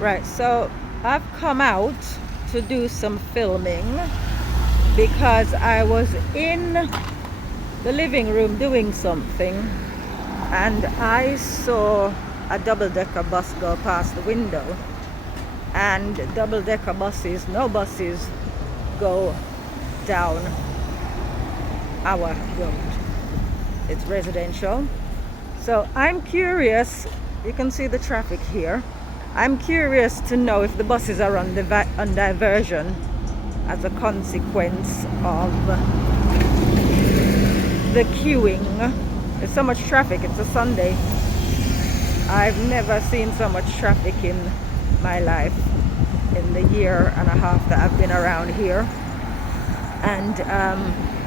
Right, so I've come out to do some filming because I was in the living room doing something and I saw a double-decker bus go past the window. And double-decker buses, no buses go down our road. It's residential. So I'm curious, you can see the traffic here. I'm curious to know if the buses are on diversion as a consequence of the queuing. There's so much traffic, it's a Sunday. I've never seen so much traffic in my life in the year and a half that I've been around here. And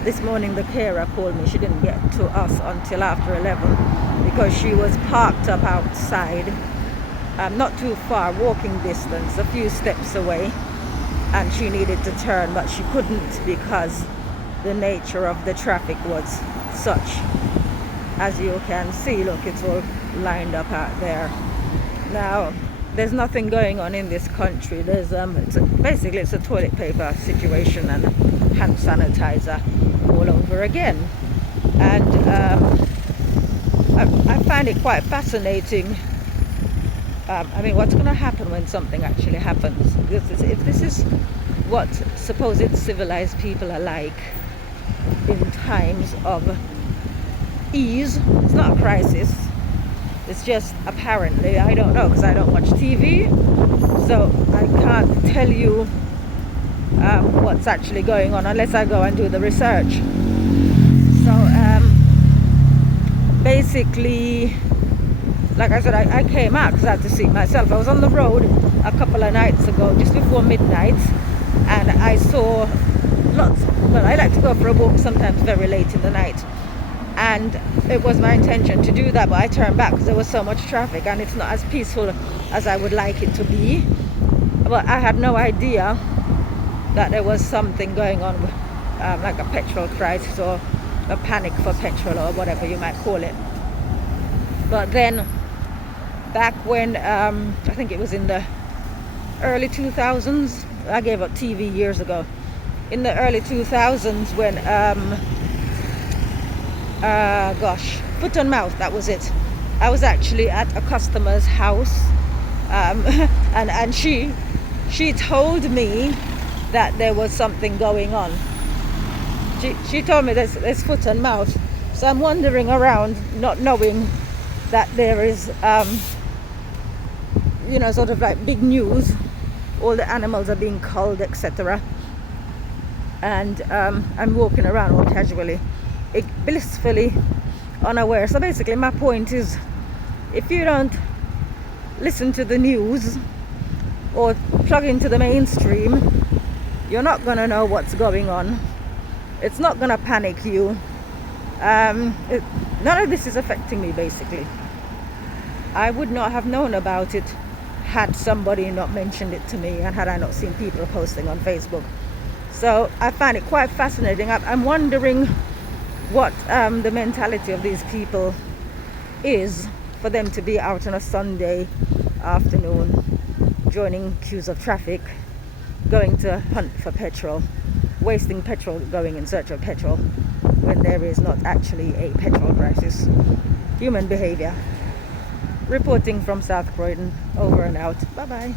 this morning the carer called me. She didn't get to us until after 11 because she was parked up outside, not too far, walking distance, a few steps away, and she needed to turn but she couldn't because the nature of the traffic was such. As you can see, look, it's all lined up out there. Now there's nothing going on in this country. There's basically it's a toilet paper situation and hand sanitizer all over again. And I find it quite fascinating. I mean, what's going to happen when something actually happens? Because if this is what supposed civilized people are like in times of ease, it's not a crisis. It's just apparently, I don't know because I don't watch TV, so I can't tell you what's actually going on unless I go and do the research. So basically, like I said, I came out because I had to see myself. I was on the road a couple of nights ago, just before midnight, and I saw lots. Well, I like to go for a walk sometimes very late in the night. And it was my intention to do that, but I turned back because there was so much traffic and it's not as peaceful as I would like it to be. But I had no idea that there was something going on, like a petrol crisis or a panic for petrol or whatever you might call it. But then back when, I think it was in the early 2000s, I gave up TV years ago. In the early 2000s when foot and mouth, that was it. I was actually at a customer's house, and she told me that there was something going on. She told me there's foot and mouth. So I'm wandering around not knowing that there is sort of like big news. All the animals are being culled, etc. And I'm walking around all casually, blissfully unaware. So basically my point is, if you don't listen to the news or plug into the mainstream, you're not going to know what's going on. It's not going to panic you. None of this is affecting me basically. I would not have known about it had somebody not mentioned it to me and had I not seen people posting on Facebook. So I find it quite fascinating. I'm wondering what the mentality of these people is for them to be out on a Sunday afternoon, joining queues of traffic, going to hunt for petrol, wasting petrol going in search of petrol when there is not actually a petrol crisis. Human behavior. Reporting from South Croydon, over and out. Bye bye.